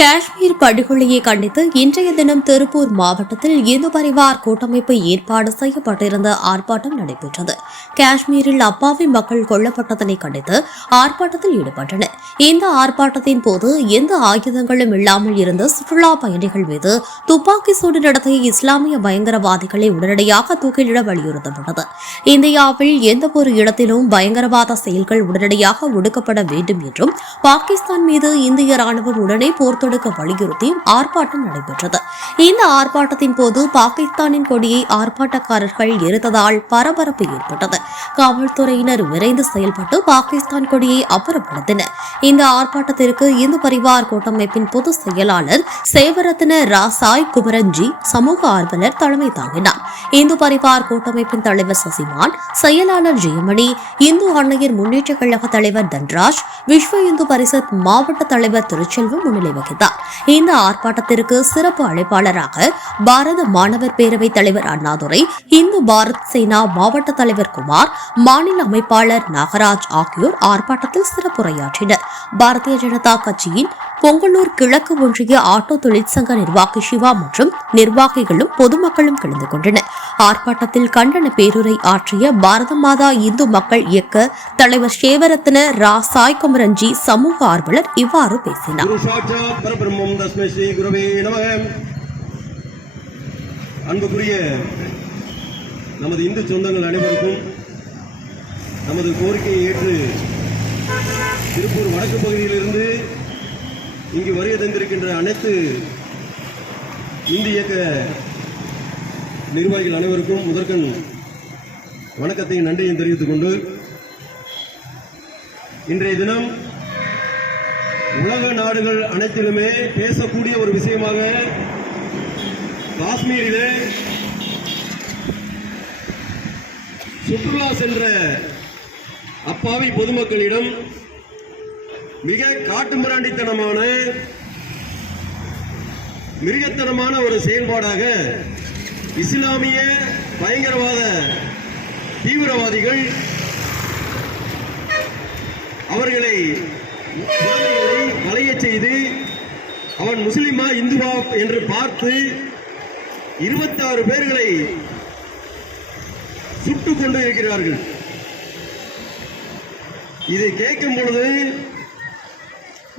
காஷ்மீர் படுகொலையை கண்டித்து இன்றைய தினம் திருப்பூர் மாவட்டத்தில் இந்து பரிவார் கூட்டமைப்பு ஏற்பாடு செய்யப்பட்டிருந்த ஆர்ப்பாட்டம் நடைபெற்றது. காஷ்மீரில் அப்பாவி மக்கள் கொல்லப்பட்டதனை கண்டித்து ஆர்ப்பாட்டத்தில் ஈடுபட்டனர். இந்த ஆர்ப்பாட்டத்தின் போது எந்த ஆயுதங்களும் இல்லாமல் இருந்த சுற்றுலா பயணிகள் மீது துப்பாக்கி சூடு நடத்திய இஸ்லாமிய பயங்கரவாதிகளை உடனடியாக தூக்கிலிட வலியுறுத்தப்பட்டது. இந்தியாவில் எந்தவொரு இடத்திலும் பயங்கரவாத செயல்கள் உடனடியாக ஒடுக்கப்பட வேண்டும் என்றும் பாகிஸ்தான் மீது இந்திய ராணுவம் உடனே போர் தொடுக்க வலியுறுத்தியும் ஆர்ப்பாட்டம் நடைபெற்றது. இந்த ஆர்ப்பாட்டத்தின் போது பாகிஸ்தானின் கொடியை ஆர்ப்பாட்டக்காரர்கள் எரித்ததால் பரபரப்பு ஏற்பட்டது. காவல்துறையினர் விரைந்து செயல்பட்டு பாகிஸ்தான் கொடியை அப்புறப்படுத்தினர். இந்த ஆர்ப்பாட்டத்திற்கு இந்து பரிவார் கூட்டமைப்பின் பொதுச் செயலாளர் சேவரத்ன ராசாய் குமரன்ஜி சமூக ஆர்வலர் தலைமை தாங்கினார். இந்து பரிவார் கூட்டமைப்பின் தலைவர் சசிமான், செயலாளர் ஜெயமணி, இந்து அன்னையர் முன்னேற்ற கழக தலைவர் தன்ராஜ், விஸ்வ இந்து பரிஷத் மாவட்ட தலைவர் திருச்செல்வம் முன்னிலை வகித்தார். இந்த ஆர்ப்பாட்டத்திற்கு சிறப்பு அழைப்பாளராக பாரத மாணவர் பேரவை தலைவர் அண்ணாதுரை, இந்து பாரத் சேனா மாவட்ட தலைவர் குமார், மாநில அமைப்பாளர் நாகராஜ் ஆகியோர் ஆர்ப்பாட்டத்தில் சிறப்புரையாற்றினர். பாரதிய ஜனதா கட்சியின் பொங்கலூர் கிழக்கு ஒன்றிய ஆட்டோ தொழிற்சங்க நிர்வாகி சிவா மற்றும் நிர்வாகிகளும் பொதுமக்களும் கலந்து கொண்டனர். ஆர்ப்பாட்டத்தில் கண்டன பேருரை ஆற்றிய பாரத மாதா இந்து மக்கள் இயக்க தலைவர் சேவரத்ன ராசாய் குமரன்ஜி சமூக ஆர்வலர் இவ்வாறு பேசினார். அன்புக்குரிய நமது இந்து சொந்தங்கள் அனைவருக்கும் நமது கோரிக்கையை ஏற்று திருப்பூர் வடக்கு பகுதியிலிருந்து இங்கு வருகை தந்திருக்கின்ற அனைத்து இந்து இயக்க நிர்வாகிகள் அனைவருக்கும் முதற்கண் வணக்கத்தையும் நன்றியையும் தெரிவித்துக் கொண்டு, இன்றைய தினம் உலக நாடுகள் அனைத்திலுமே பேசக்கூடிய ஒரு விஷயமாக காஷ்மீரிலே சுற்றுலா சென்ற அப்பாவி பொதுமக்களிடம் மிக காட்டுமிராண்டித்தனமான மிருகத்தனமான ஒரு செயல்பாடாக இஸ்லாமிய பயங்கரவாத தீவிரவாதிகள் அவர்களை வளையச் செய்து அவன் முஸ்லிமா இந்துவா என்று பார்த்து 26 பேர்களை சுட்டுக் கொண்டு இருக்கிறார்கள். இதை கேட்கும் பொழுது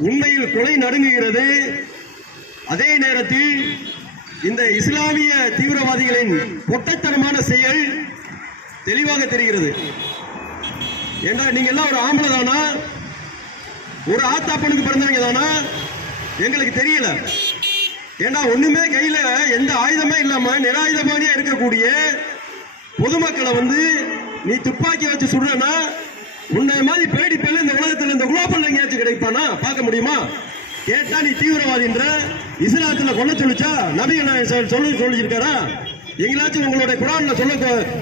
உண்மையில் கொலை நடுங்குகிறது. அதே நேரத்தில் இந்த இஸ்லாமிய தீவிரவாதிகளின் பொட்டத்தனமான செயல் தெளிவாக தெரிகிறது. ஏண்டா நீங்க எல்லாம் ஒரு ஆம்பளை தானா, ஒரு ஆத்தாப்பனுக்கு பிறந்தவங்க தானா, எங்களுக்கு தெரியல. ஏண்டா ஒண்ணுமே கையில எந்த ஆயுதமே இல்லாம நிராயுதமானியா இருக்கக்கூடிய பொதுமக்களை நீ துப்பாக்கி வச்சு சுடுறனா, உன்னை மாதிரி பேடி பேல இந்த உலகத்தில் இந்த குலோபல் எங்கேயாச்சும் கிடைப்பானா பார்க்க முடியுமா? கேட்டா நீ தீவிரவாதின்ற இஸ்லாத்துல கொல்ல சொல்லிச்சா நபிகள் சொல்லியிருக்காரா? எங்களாச்சும் உங்களுடைய குரான்ல சொல்ல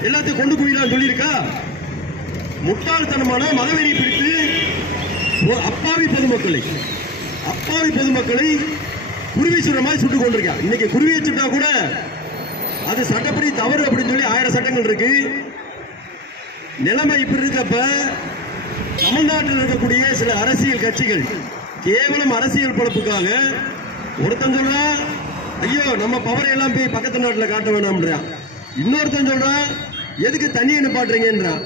எல்லாத்தையும் கொண்டு குடிக்கலாம் சொல்லியிருக்கா? முட்டாள்தனமான மதவெறி பிடித்து அப்பாவி பொதுமக்களை குருவி சுடுற மாதிரி சுட்டுக் கொண்டிருக்கா. இன்னைக்கு குருவியை சுட்டா கூட அது சட்டப்படி தவறு அப்படின்னு சொல்லி 1000 சட்டங்கள் இருக்கு. நிலைமை இப்படி இருக்கப்ப தமிழ்நாட்டில் இருக்கக்கூடிய சில அரசியல் கட்சிகள் கேவலம் அரசியல் பொழப்புக்காக ஒருத்தன் சொல்றா ஐயோ நம்ம பவரை எல்லாம் போய் பக்கத்து நாட்டில் காட்ட வேணாம்ன்றான். இன்னொருத்தன் சொல்றான் எதுக்கு தண்ணியை நிப்பாட்டுறீங்கன்றான்.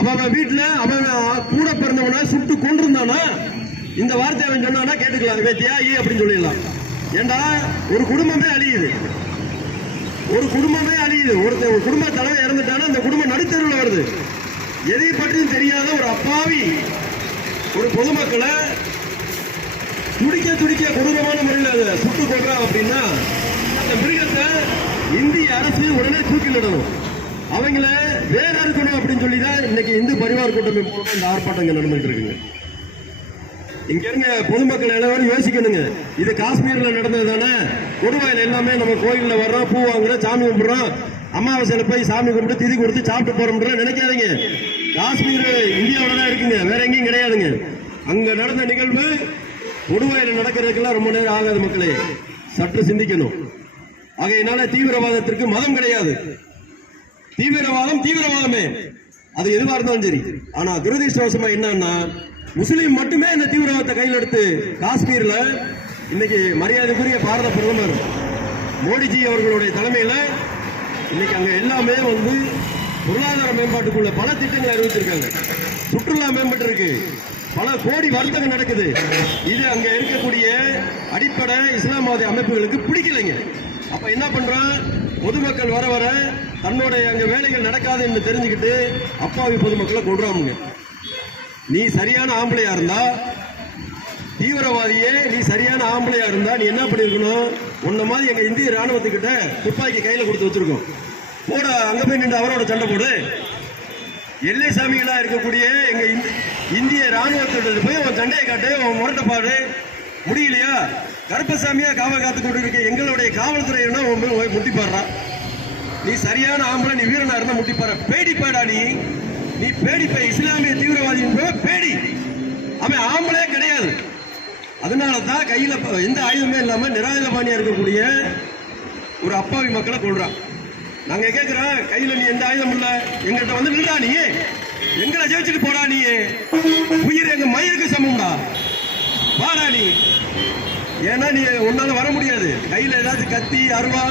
அவன் வீட்டுல அவன் கூட பிறந்தவன சுட்டு கொண்டிருந்தானா இந்த வார்த்தை அவன் சொன்னானா கேட்டுக்கலாம். வேத்தியா அப்படின்னு சொல்லிடலாம். ஏண்டா ஒரு குடும்பமே அழியுது. ஒரு குடும்ப தலைவர் இறந்துட்டானா அந்த குடும்பம் நடுத்தருவில் வருது. எதை பற்றியும் தெரியாத ஒரு அப்பாவி ஒரு பொதுமக்களை துடிக்க கொடூரமான முறையில் அதை சுட்டுக் கொள்றான். அப்படின்னா அந்த மிருகத்தை இந்திய அரசு உடனே தூக்கிலிடணும், அவங்கள வேற இருக்கணும் அப்படின்னு சொல்லிதான் இன்னைக்கு இந்து பரிவார் கூட்டமைப்பு இந்த ஆர்ப்பாட்டங்கள் நடந்துட்டு இருக்குங்க. இங்க இருங்க பொதுமக்கள் எல்லாரும் யோசிக்கணுங்க. இது காஷ்மீர்ல நடந்தது தானே. கொடுவாயில் எல்லாமே நம்ம கோயில்ல வர்றோம், பூ வாங்குறோம், சாமி கும்பிடுறோம், அமாவாசையில போய் சாமி கும்பிட்டு திதி கொடுத்து சாப்பிட்டு போறோம் நினைக்காதீங்க. காஷ்மீர் இந்தியாவோட தான் இருக்குங்க, வேற எங்கேயும் கிடையாதுங்க. அங்க நடந்த நிகழ்வு கொடுவாயில் நடக்கிறதுக்கெல்லாம் ரொம்ப நேரம் ஆகாது. மக்களே சற்று சிந்திக்கணும். ஆகையினால தீவிரவாதத்திற்கு மதம் கிடையாது. தீவிரவாதமே அது எதுவா இருந்தாலும் சரி. ஆனா துரதிருஷ்டவசமா என்னன்னா முஸ்லீம் மட்டுமே இந்த தீவிரவாதத்தை கையில் எடுத்து காஷ்மீர்ல இன்னைக்கு மரியாதைக்குரிய பாரத பிரதமர் மோடிஜி அவர்களுடைய தலைமையில இன்னைக்கு அங்க எல்லாமே வந்து பொருளாதார மேம்பாட்டுக்குள்ள பல திட்டங்களை அறிவிச்சிருக்காங்க. சுற்றுலா மேம்பட்டு இருக்கு, பல கோடி வர்த்தகம் நடக்குது. இது அங்க இருக்கக்கூடிய அடிப்படை இஸ்லாமாவது அமைப்புகளுக்கு பிடிக்கலைங்க. அப்ப என்ன பண்றான், பொதுமக்கள் வர வர தன்னுடைய அங்க வேலைகள் நடக்காது என்று தெரிஞ்சுக்கிட்டு அப்பாவி பொதுமக்களை கொள்றாமுங்க. நீ சரியான ஆம்பளையா இருந்தா, தீவிரவாதியே நீ சரியான ஆம்பளையா இருந்தா நீ என்ன பண்ணிருக்கணும், உன்ன மாதிரி எங்க இந்திய ராணுவத்துக்கிட்ட துப்பாக்கி கையில கொடுத்து வச்சிருக்கோம். போட அங்க போய் நின்று அவரோட சண்டை போடு. எல்லை சாமிகளா இருக்கக்கூடிய எங்க இந்திய ராணுவத்திட்ட போய் உன் சண்டையை காட்டு, உன் முரட்டை பாடு. முடியலையா, கருப்பசாமியா காவல் காத்து கொண்டு இருக்க எங்களுடைய காவல்துறை முட்டிப்பாடுறா. நீ சரியான ஆம்பளை, நீ வீரனா இருந்தா முட்டிப்பாரு. பேடிப்பாடா நீ பேடிப்ப இஸ்லாமிய தீவிரவாதி பேடி. அவன் ஆம்பளே கிடையாது. அதனால தான் கையில எந்த ஆயுதமே இல்லாம நிராயுதபாணியா இருக்கக்கூடிய ஒரு அப்பாவி மக்களை கொள்றான். நாங்க கேட்கிறோம், கையில நீ எந்த ஆயுதம் இல்ல, எங்கிட்ட வந்து நின்றா, நீ எங்களை ஜெயிச்சுட்டு போடா, நீ உயிர் எங்க மயிருக்கு சமம்டா, வாடா நீ. ஏன்னா நீ உன்னால வர முடியாது. கையில ஏதாச்சும் கத்தி, அருவா,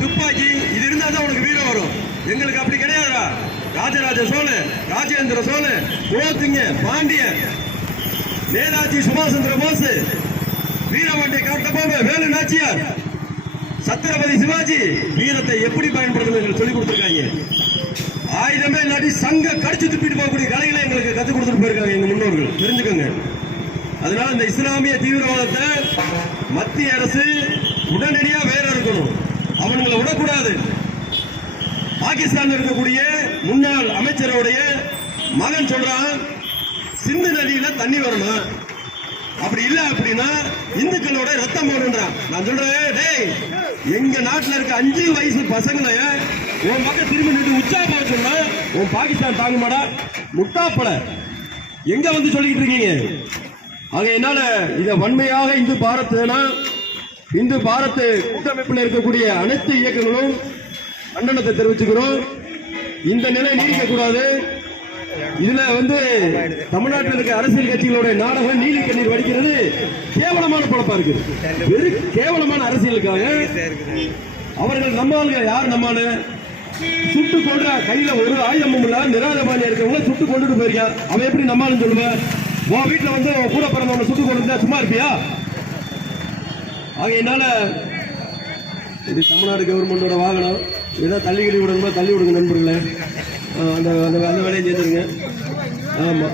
துப்பாக்கி இது இருந்தா தான் உனக்கு வீரம் வரும். எங்களுக்கு அப்படி கிடையாதுடா. ராஜராஜ சோழ, ராஜேந்திர சோழ, குலோத்துங்க, பாண்டிய, நேதாஜி சுபாஷ் சந்திர போஸ், வீரபாண்டிய கட்டபொம்மன், வேலு நாச்சியார், சத்ரபதி சிவாஜி வீரத்தை எப்படி பயன்படுத்தணும் சொல்லி கொடுத்துருக்காங்க. ஆயுதமே இல்லாட்டி சங்க கடிச்சு துப்பிட்டு போகக்கூடிய கலைகளை எங்களுக்கு கற்றுக் கொடுத்துட்டு போயிருக்காங்க எங்க முன்னோர்கள், தெரிஞ்சுக்கோங்க. அதனால இந்த இஸ்லாமிய தீவிரவாதத்தை மத்திய அரசு உடனடியா வேற இருக்கணும், அவங்களை விடக்கூடாது. பாகிஸ்தான் இருக்கக்கூடிய முன்னாள் அமைச்சருடைய மகன் சொல்றான், சிந்து நதியில தண்ணி வரணும், அப்படி இல்ல அப்படின்னா இந்துக்களோட ரத்தம் போடுன்றான். நான் சொல்றேன், டேய் எங்க நாட்டுல இருக்க 5 வயசு பசங்களை உன் பக்கம் திரும்பி நின்று உச்சா போக சொன்னா உன் பாகிஸ்தான் தாங்குமாடா? முட்டாப்பட எங்க வந்து சொல்லிட்டு இருக்கீங்க? ஆகையினால இத வன்மையாக இந்து பாரத் கூட்டமைப்பில் இருக்கக்கூடிய அனைத்து இயக்கங்களும் கண்டனத்தை தெரிவிச்சுக்கிறோம். இந்த நிலை நீடிக்க கூடாது. இதுல தமிழ்நாட்டில் இருக்க அரசியல் கட்சிகளுடைய நாடகம் நீலி கண்ணீர் வடிக்கிறது கேவலமான பழப்பா இருக்கு. வெறும் கேவலமான அரசியலுக்காக அவர்கள் நம்மாளுங்க யார், நம்மால சுட்டு கொன்ற கையில ஒரு ஆயுதமும் இல்ல நிராதபாணியா இருக்கவங்க சுட்டு கொண்டுட்டு போயிருக்கா. அவன் எப்படி நம்மாலும் சொல்லுவேன்? உன் வீட்டுல உன் கூட பிறந்தவனை சுட்டு கொண்டு சும்மா இருப்பியா? ஆகையினால இது தமிழ்நாடு கவர்மெண்டோட வாகனம். ஏதாவது தள்ளிக்கிடி விடணுமா தள்ளி விடுங்க நண்பர்களே. அந்த அந்த வேலையை செஞ்சிருங்க. ஆமா,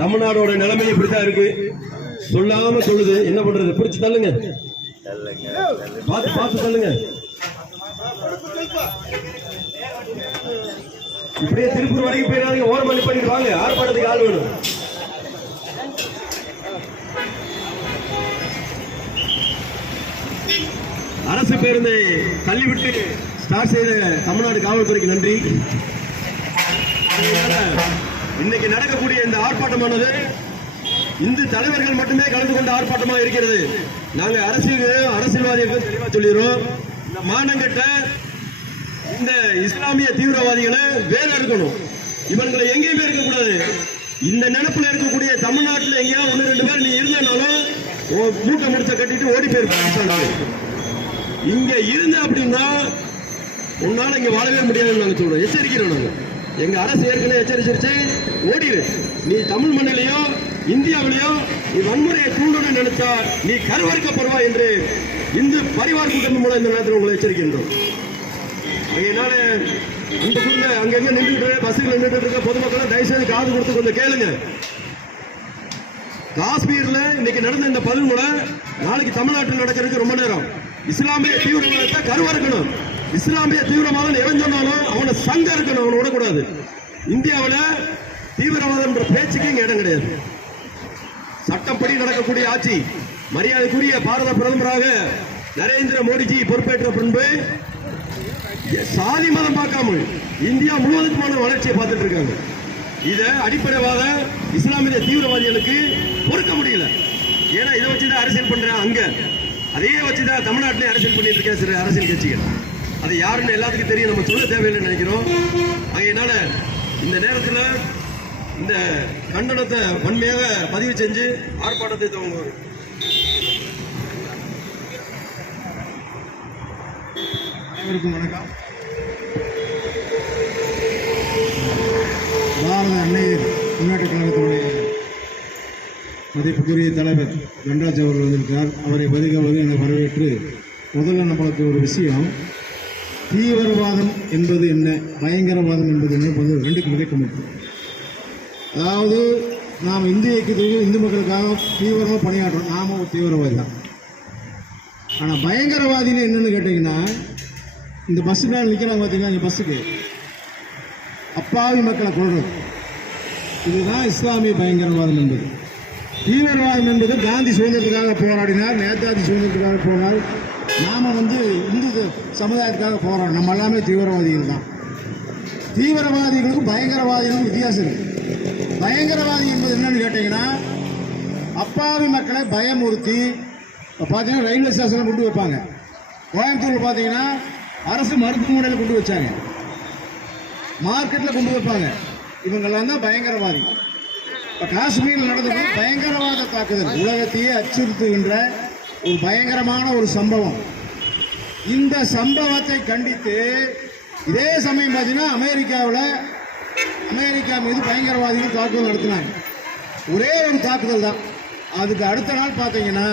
தமிழ்நாடோட நிலைமை இப்படித்தான் இருக்கு. சொல்லாம சொல்லுது, என்ன பண்றது? பிடிச்சு தள்ளுங்க, பார்த்து தள்ளுங்க. இப்படியே திருப்பூர் வரைக்கும் போயிடாதீங்க, ஓரமா பண்ணிட்டு வாங்க. ஆர்ப்பாட்டத்துக்கு ஆள் வேணும். அரசு பேருந்தை தள்ளிவிட்டு ஸ்டார்ட் செய்த தமிழ்நாடு காவல்துறைக்கு நன்றி. இன்னைக்கு நடக்கக்கூடிய இந்த ஆர்ப்பாட்டமானது இந்து தலைவர்கள் மட்டுமே கலந்து கொண்ட ஆர்ப்பாட்டமாக இருக்கிறது. நாங்க அரசியல்வாதிகளுக்கு தெளிவா சொல்லிடுறோம், இந்த மானங்கட்ட இந்த இஸ்லாமிய தீவிரவாதிகளை வேலை இருக்கணும், இவங்களை எங்கேயுமே இருக்கக்கூடாது. இந்த நினைப்புல இருக்கக்கூடிய தமிழ்நாட்டில் எங்கேயாவது 1-2 பேர் நீ இருந்தனாலும் மூட்டை முடிச்ச கட்டிட்டு ஓடி போயிருப்பாங்க. இங்க இருந்த அப்படின்னா உன்னால இங்க வாழவே முடியாதுன்னு நாங்க சொல்றோம், எச்சரிக்கிறோம். நாங்க எங்க அரசு ஏற்கனவே எச்சரிச்சிருச்சு, ஓடிடு. நீ தமிழ் மண்ணிலையோ இந்தியாவிலையோ நீ வன்முறையை தூண்டணும்னு நினைச்சா நீ கருவறுக்கப்படுவா என்று இந்து பரிவார் கூட்டணி மூலம் இந்த நேரத்தில் உங்களை எச்சரிக்கின்றோம். அதனால அந்த குழுங்க அங்கங்க நின்றுட்டு பஸ்ஸுகள் நின்றுட்டு இருக்க பொதுமக்கள் தயவுசெய்து காது கொடுத்து கொஞ்சம் கேளுங்க. காஷ்மீர்ல இன்னைக்கு நடந்த இந்த படுகொலை நாளைக்கு தமிழ்நாட்டில் நடக்கிறதுக்கு ரொம்ப நேரம். இஸ்லாமிய தீவிரவாதத்தை கருவறுக்கணும். இஸ்லாமிய தீவிரவாதம் எவன் சொன்னாலும் அவனை சங்க இருக்கணும், அவனை விடக்கூடாது. இந்தியாவில் தீவிரவாதம் என்ற பேச்சுக்கு இங்க இடம் கிடையாது. சட்டப்படி நடக்கக்கூடிய ஆட்சி. மரியாதைக்குரிய பாரத பிரதமராக நரேந்திர மோடிஜி பொறுப்பேற்ற பின்பு சாதி மதம் பார்க்காமல் இந்தியா முழுவதுக்குமான வளர்ச்சியை பார்த்துட்டு இருக்காங்க. இத அடிப்படைவாத இஸ்லாமிய தீவிரவாதிகளுக்கு பொறுக்க முடியல. ஏன்னா இதை வச்சுதான் அரசியல் பண்றேன், அங்க அதையே வச்சுதான் தமிழ்நாட்டிலே அரசியல் பண்ணிட்டு இருக்க சில அரசியல் கட்சிகள். அது யாருன்னு எல்லாத்துக்கும் தெரியும், நம்ம சொல்ல தேவையில்லைன்னு நினைக்கிறோம். அதனால இந்த நேரத்தில் இந்த கண்டனத்தை வன்மையாக பதிவு செஞ்சு ஆர்ப்பாட்டத்தை அனைவருக்கும் வணக்கம். பாரத அன்னையர் முன்னேற்ற கழகத்தினுடைய மதிப்புக்குரிய தலைவர் தண்டராஜ் அவர்கள் வந்திருக்கிறார். அவரை வருக என வரவேற்று முதல்ல நம்மளுக்கு ஒரு விஷயம், தீவிரவாதம் என்பது என்ன, பயங்கரவாதம் என்பது என்ன, ரெண்டுக்கு விளக்கம் இருக்கு. அதாவது நாம் இந்திய இயக்கத்தில் இந்து மக்களுக்காக தீவிரமாக பணியாற்றோம், நாம ஒரு தீவிரவாதி தான். ஆனால் பயங்கரவாதின்னு என்னென்னு கேட்டிங்கன்னா, இந்த பஸ்ஸு மேலே நிற்கிறாங்க பார்த்தீங்கன்னா, இந்த பஸ்ஸுக்கு அப்பாவி மக்களை கொள்வது, இதுதான் இஸ்லாமிய பயங்கரவாதம் என்பது. தீவிரவாதம் என்பது காந்தி சுதந்திரத்துக்காக போராடினார், நேதாஜி சுதந்திரத்துக்காக போனார். நாம் இந்து சமுதாயத்துக்காக போராடும், நம்ம எல்லாமே தீவிரவாதிகள் தான். தீவிரவாதிகளுக்கும் பயங்கரவாதிகளுக்கும் வித்தியாசம் இருக்கு. பயங்கரவாதி என்பது என்னன்னு கேட்டிங்கன்னா, அப்பாவி மக்களை பயமுறுத்தி பார்த்தீங்கன்னா ரயில்வே ஸ்டேஷனில் கொண்டு வைப்பாங்க. கோயம்புத்தூரில் பார்த்தீங்கன்னா அரசு மருத்துவமனையில் கொண்டு வச்சாங்க, மார்க்கெட்டில் கொண்டு வைப்பாங்க. இவங்கெல்லாம் தான் பயங்கரவாதி. இப்போ காஷ்மீரில் நடந்தது பயங்கரவாத தாக்குதல், உலகத்தையே அச்சுறுத்துகின்ற ஒரு பயங்கரமான ஒரு சம்பவம். இந்த சம்பவத்தை கண்டித்து இதே சமயம் பார்த்தீங்கன்னா அமெரிக்கா மீது பயங்கரவாதிகள் தாக்குதல் நடத்தினாங்க. ஒரே ஒரு தாக்குதல் தான். அதுக்கு அடுத்த நாள் பார்த்தீங்கன்னா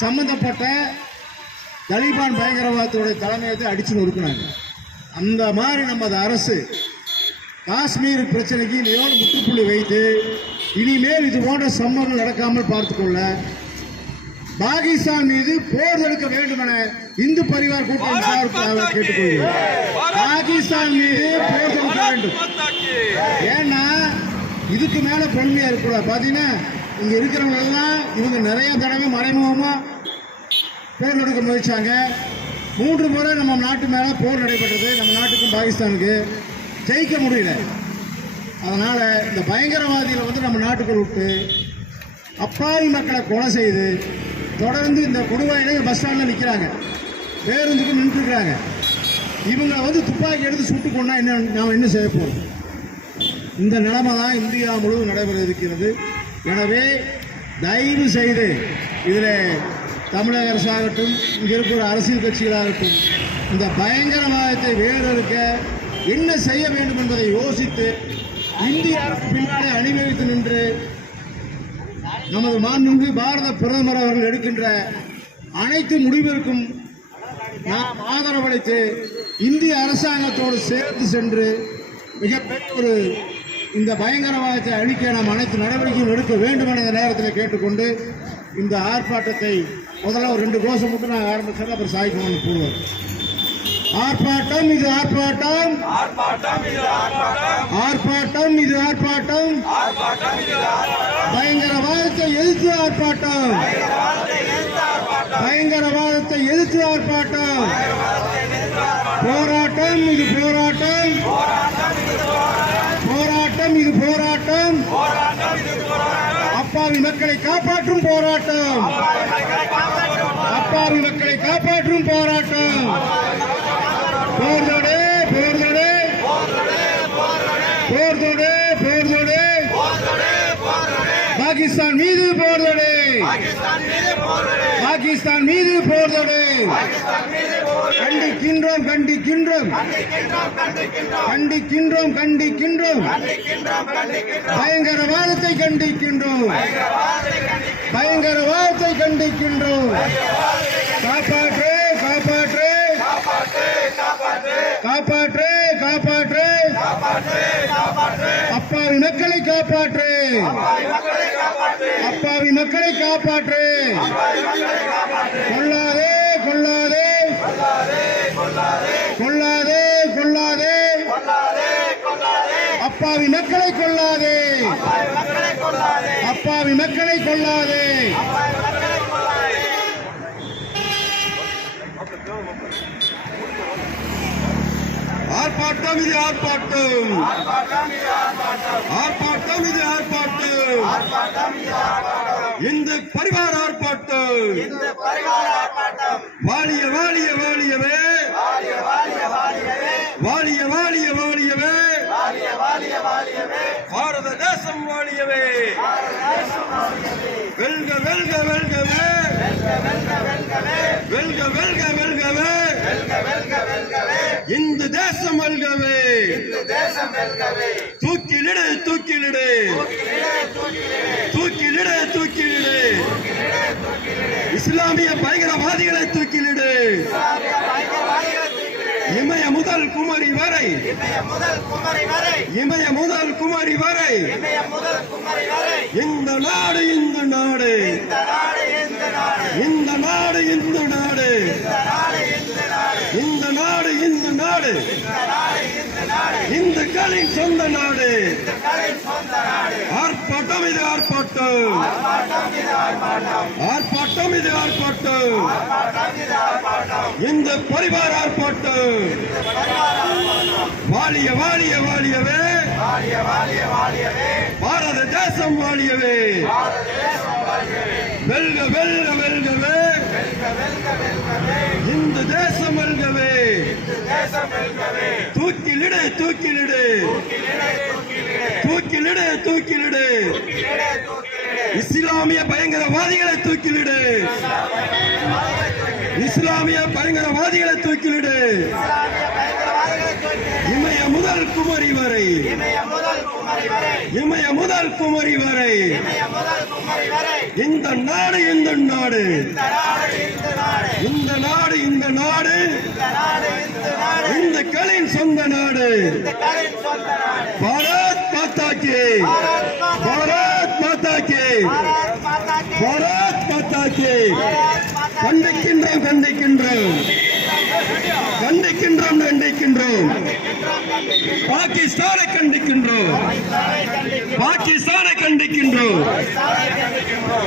சம்பந்தப்பட்ட தலிபான் பயங்கரவாதத்துடைய தலைமையத்தை அடிச்சு நொறுக்கினாங்க. அந்த மாதிரி நமது அரசு காஷ்மீர் பிரச்சனைக்கு இதோட முற்றுப்புள்ளி வைத்து இனிமேல் இது போன்ற சம்பவங்கள் நடக்காமல் பார்த்துக்கொள்ள பாகிஸ்தான் மீது போர் தொடுக்க வேண்டும் என இந்து பரிவார் கூட்டணி சார்பாக கேட்டுக்கொள்கிறேன். பாகிஸ்தான் மீது போர் தொடுக்க வேண்டும். ஏன்னா இதுக்கு மேல பொறுமையா இருக்கக்கூடாது. பாத்தீங்கன்னா இங்க இருக்கிறவங்க எல்லாம் இவங்க நிறைய தடவை மறைமுகமா போர் தொடுக்க முயற்சாங்க. 3 முறை நம்ம நாட்டு மேல போர் நடைபெற்றது. நம்ம நாட்டுக்கும் பாகிஸ்தானுக்கு ஜெயிக்க முடியல. அதனால இந்த பயங்கரவாதிகளை நம்ம நாட்டுக்குள் விட்டு அப்பாவி மக்களை கொலை செய்து தொடர்ந்து இந்த கொடுவாயில பஸ் ஸ்டாண்டில் நிற்கிறாங்க, பேருந்துக்கு நின்றுருக்கிறாங்க. இவங்களை துப்பாக்கி எடுத்து சுட்டு கொண்டா நாம் என்ன செய்ய போகிறோம்? இந்த நிலைமை தான் இந்தியா முழுவதும் நடைபெற இருக்கிறது. எனவே தயவு செய்து இதில் தமிழக அரசாகட்டும், இங்கே இருக்கிற அரசியல் கட்சிகளாகட்டும், இந்த பயங்கரவாதத்தை வேறறுக்க என்ன செய்ய வேண்டும் என்பதை யோசித்து இந்திய அரசு பின்னாடி அணிவகுத்து நின்று நமது மாண்புமிகு பாரத பிரதமர் அவர்கள் எடுக்கின்ற அனைத்து முடிவிற்கும் நாம் ஆதரவளித்து இந்திய அரசாங்கத்தோடு சேர்த்து சென்று மிகப்பெரிய இந்த பயங்கரவாதத்தை அழிக்க நாம் அனைத்து நடவடிக்கையும் எடுக்க வேண்டும் என இந்த நேரத்தில் கேட்டுக்கொண்டு இந்த ஆர்ப்பாட்டத்தை முதல்ல ஒரு 2 கோஷம் மட்டும் நான் ஆரம்பிச்சேன், அப்புறம் சாய்க்குமான்னு போடுவார். ஆர்ப்பாட்டம் இது ஆர்ப்பாட்டம், ஆர்ப்பாட்டம் இது ஆர்ப்பாட்டம், பயங்கரவாதத்தை எதிர்த்து ஆர்ப்பாட்டம், பயங்கரவாதத்தை எதிர்த்து ஆர்ப்பாட்டம், போராட்டம் இது போராட்டம், போராட்டம் இது போராட்டம், அப்பாவி மக்களை காப்பாற்றும் போராட்டம், அப்பாவி மக்களை காப்பாற்றும் போராட்டம். போர்தொடே போர்தொடே போர்தொடே போர்தொடே பாகிஸ்தான் மீது போர்தொடே, பாகிஸ்தான் மீது போர்தொடே. கண்டிக்கின்றோம் கண்டிக்கின்றோம் கண்டிக்கின்றோம் கண்டிக்கின்றோம் பயங்கரவாதத்தை கண்டிக்கின்றோம், பயங்கரவாதத்தை கண்டிக்கின்றோம். காப்பாற்று காப்பாற்று காப்பாற்று காப்பாற்று அப்பாவி மக்களை காப்பாற்று, அப்பாவி மக்களை காப்பாற்று. கொல்லாதே கொல்லாதே கொல்லாதே கொல்லாதே அப்பாவி மக்களை கொல்லாதே, அப்பாவி மக்களை கொல்லாதே. ஆர்ப்பாட்டம் இது ஆர்ப்பாட்டம், ஆர்ப்பாட்டம் இது ஆர்ப்பாட்டம், இந்த பரிவார ஆர்ப்பாட்டம், வாழிய வாழிய வாழியவே, வாழிய வாழிய வாழியவே, பாரத தேசம் வாழியவே வெல்க வெல்க வெல்கவே வெல்க வெல்க வெல்கவே இந்து தேசம் வெல்கவே தூக்கிலிடு தூக்கிலிடு தூக்கிலிடு தூக்கிலிடு இஸ்லாமிய பயங்கரவாதிகளை தூக்கிலிடு இமய முதல் குமரி வரை இமய முதல் குமரி வரை இந்த நாடு இந்த நாடு இந்த நாடு இந்த நாடு இந்த நாடு இந்த நாடு இந்துக்களின் சொந்த நாடு ஆர்ப்பாட்டம் இது ஆர்ப்பாட்டம் ஆர்ப்பாட்டம் இது ஆர்ப்பாட்டம் இந்த பரிவார ஆர்ப்பாட்டம் வாழிய வாழிய வாழியவே பாரத தேசம் வாழியவே வெல்க வெல்க வெல்கவே இந்து தேசம் வெல்கவே தூக்கிலிடு தூக்கிலிடு தூக்கிலிடு தூக்கிலிடு இஸ்லாமிய பயங்கரவாதிகளை தூக்கிலிடு இஸ்லாமிய பயங்கரவாதிகளை தூக்கிலிடு இமய முதல் குமரி வரை இமய முதல் குமரி வரை இந்த நாடு இந்த நாடு இந்த நாடு இந்த நாடு இந்துக்களின் சொந்த நாடு பாரத் மாதா கி பாரத் மாதா கி பாரத் மாதா கி கண்டிக்கின்றோம் கண்டிக்கின்றோம் கண்டிக்கின்றோம் கண்டிக்கின்றோம் பாகிஸ்தானை கண்டிக்கின்றோம் பாகிஸ்தானை கண்டிக்கின்றோம்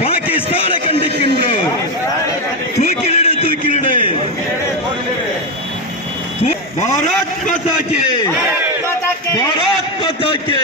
பாகிஸ்தானை கண்டிக்கின்றோம் தூக்கிலிடு தூக்கிலிடு பாரத் மாதா கி பாரத் மாதா கி